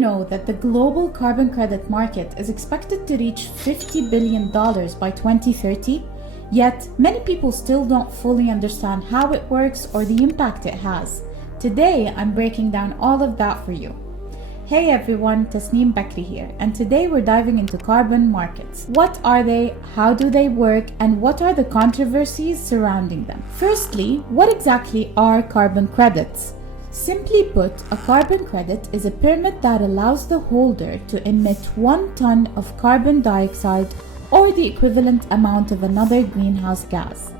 know that the global carbon credit market is expected to reach $50 billion by 2030? Yet, many people still don't fully understand how it works or the impact it has. Today, I'm breaking down all of that for you. Hey everyone, Tasneem Bakri here, and today we're diving into carbon markets. What are they, how do they work, and what are the controversies surrounding them? Firstly, what exactly are carbon credits? Simply put, a carbon credit is a permit that allows the holder to emit 1 ton of carbon dioxide or the equivalent amount of another greenhouse gas.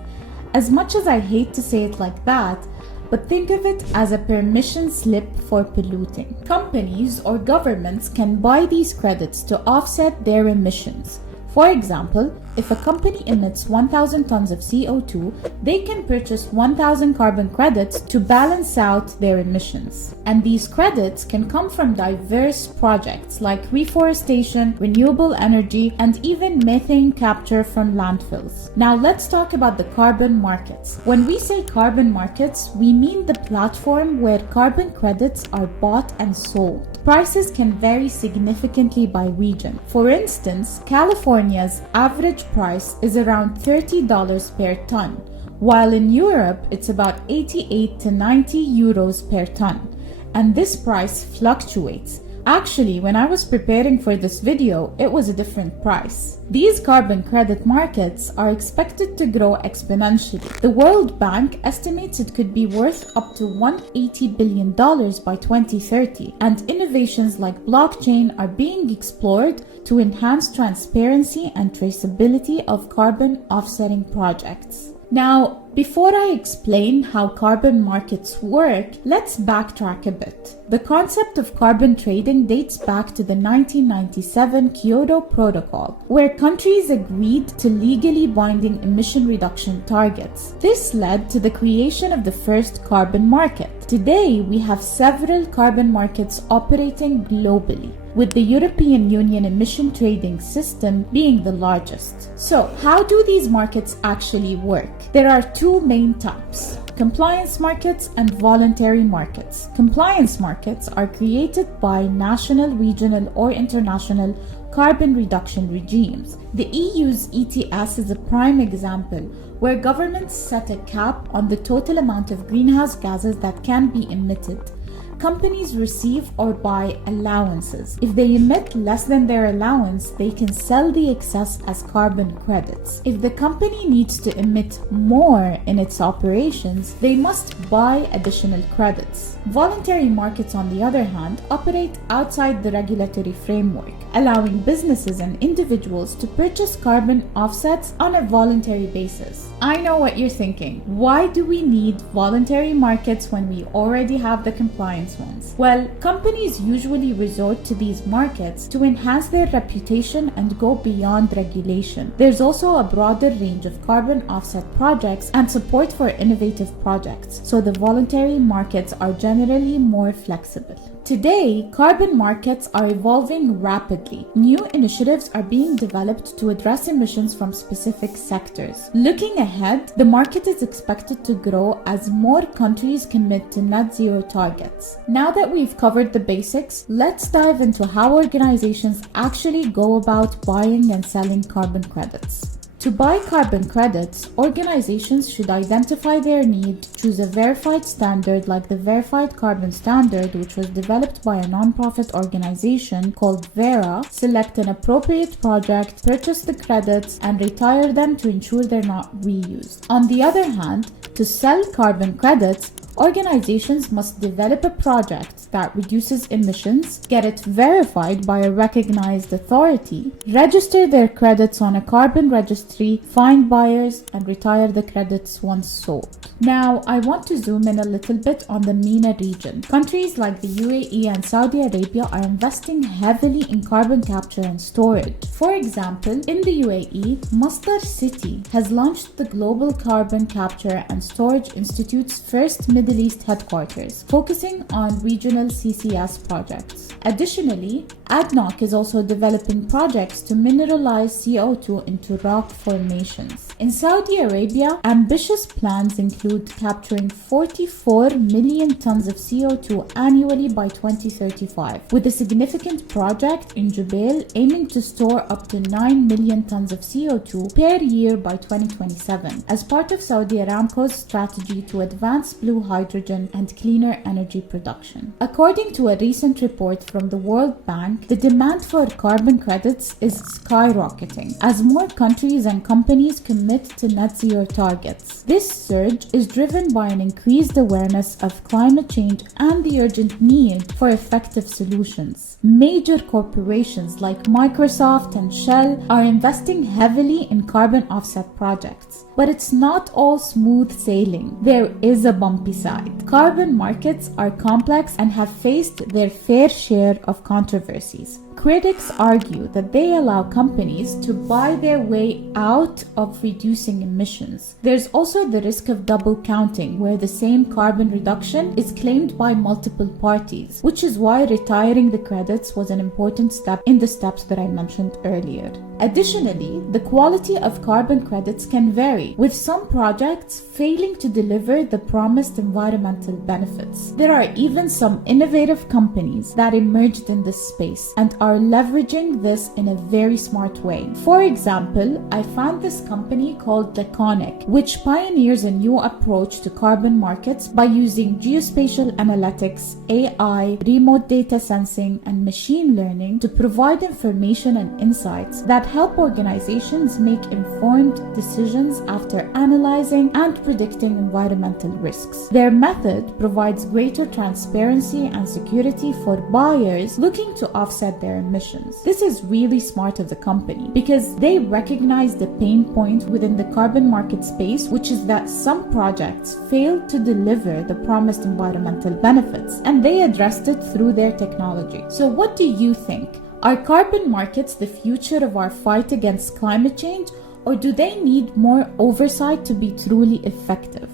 As much as I hate to say it like that, but think of it as a permission slip for polluting. Companies or governments can buy these credits to offset their emissions. For example, if a company emits 1,000 tons of CO2, they can purchase 1,000 carbon credits to balance out their emissions. And these credits can come from diverse projects like reforestation, renewable energy, and even methane capture from landfills. Now let's talk about the carbon markets. When we say carbon markets, we mean the platform where carbon credits are bought and sold. Prices can vary significantly by region. For instance, California's average price is around $30 per ton, while in Europe it's about 88 to 90 euros per ton. And this price fluctuates. Actually, when I was preparing for this video, it was a different price. These carbon credit markets are expected to grow exponentially. The World Bank estimates it could be worth up to $180 billion by 2030, and innovations like blockchain are being explored to enhance transparency and traceability of carbon offsetting projects. Now, before I explain how carbon markets work, let's backtrack a bit. The concept of carbon trading dates back to the 1997 Kyoto Protocol, where countries agreed to legally binding emission reduction targets. This led to the creation of the first carbon market. Today, we have several carbon markets operating globally, with the European Union emission trading system being the largest. So, how do these markets actually work? There are two main types: compliance markets and voluntary markets. Compliance markets are created by national, regional, or international carbon reduction regimes. The EU's ETS is a prime example, where governments set a cap on the total amount of greenhouse gases that can be emitted. Companies receive or buy allowances. If they emit less than their allowance, they can sell the excess as carbon credits. If the company needs to emit more in its operations, they must buy additional credits. Voluntary markets, on the other hand, operate outside the regulatory framework, allowing businesses and individuals to purchase carbon offsets on a voluntary basis. I know what you're thinking. Why do we need voluntary markets when we already have the compliance ones? Well, companies usually resort to these markets to enhance their reputation and go beyond regulation. There's also a broader range of carbon offset projects and support for innovative projects, so the voluntary markets are generally more flexible. Today, carbon markets are evolving rapidly. New initiatives are being developed to address emissions from specific sectors. Looking ahead, the market is expected to grow as more countries commit to net zero targets. Now that we've covered the basics, let's dive into how organizations actually go about buying and selling carbon credits. To buy carbon credits, organizations should identify their need, choose a verified standard like the Verified Carbon Standard, which was developed by a non-profit organization called Vera, select an appropriate project, purchase the credits, and retire them to ensure they're not reused. On the other hand, to sell carbon credits, organizations must develop a project that reduces emissions, get it verified by a recognized authority, register their credits on a carbon registry, find buyers, and retire the credits once sold. Now, I want to zoom in a little bit on the MENA region. Countries like the UAE and Saudi Arabia are investing heavily in carbon capture and storage. For example, in the UAE, Masdar City has launched the Global Carbon Capture and Storage Institute's first Middle East headquarters, focusing on regional CCS projects. Additionally, ADNOC is also developing projects to mineralize CO2 into rock formations. In Saudi Arabia, ambitious plans include capturing 44 million tons of CO2 annually by 2035, with a significant project in Jubail aiming to store up to 9 million tons of CO2 per year by 2027, as part of Saudi Aramco's strategy to advance blue hydrogen and cleaner energy production. According to a recent report from the World Bank, the demand for carbon credits is skyrocketing as more countries and companies commit to net zero targets. This surge is driven by an increased awareness of climate change and the urgent need for effective solutions. Major corporations like Microsoft and Shell are investing heavily in carbon offset projects. But it's not all smooth sailing. There is a bumpy side. Carbon markets are complex and have faced their fair share of controversies. Critics argue that they allow companies to buy their way out of reducing emissions. There's also the risk of double counting, where the same carbon reduction is claimed by multiple parties, which is why retiring the credits was an important step in the steps that I mentioned earlier. Additionally, the quality of carbon credits can vary, with some projects failing to deliver the promised environmental benefits. There are even some innovative companies that emerged in this space and are leveraging this in a very smart way. For example, I found this company called Laconic, which pioneers a new approach to carbon markets by using geospatial analytics, AI, remote data sensing, and machine learning to provide information and insights that help organizations make informed decisions after analyzing and predicting environmental risks. Their method provides greater transparency and security for buyers looking to offset their emissions. This is really smart of the company because they recognize the pain point within the carbon market space, which is that some projects fail to deliver the promised environmental benefits, and they addressed it through their technology. So what do you think? Are carbon markets the future of our fight against climate change, or do they need more oversight to be truly effective?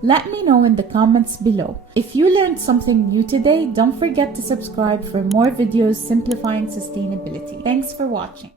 Let me know in the comments below. If you learned something new today, don't forget to subscribe for more videos simplifying sustainability. Thanks for watching.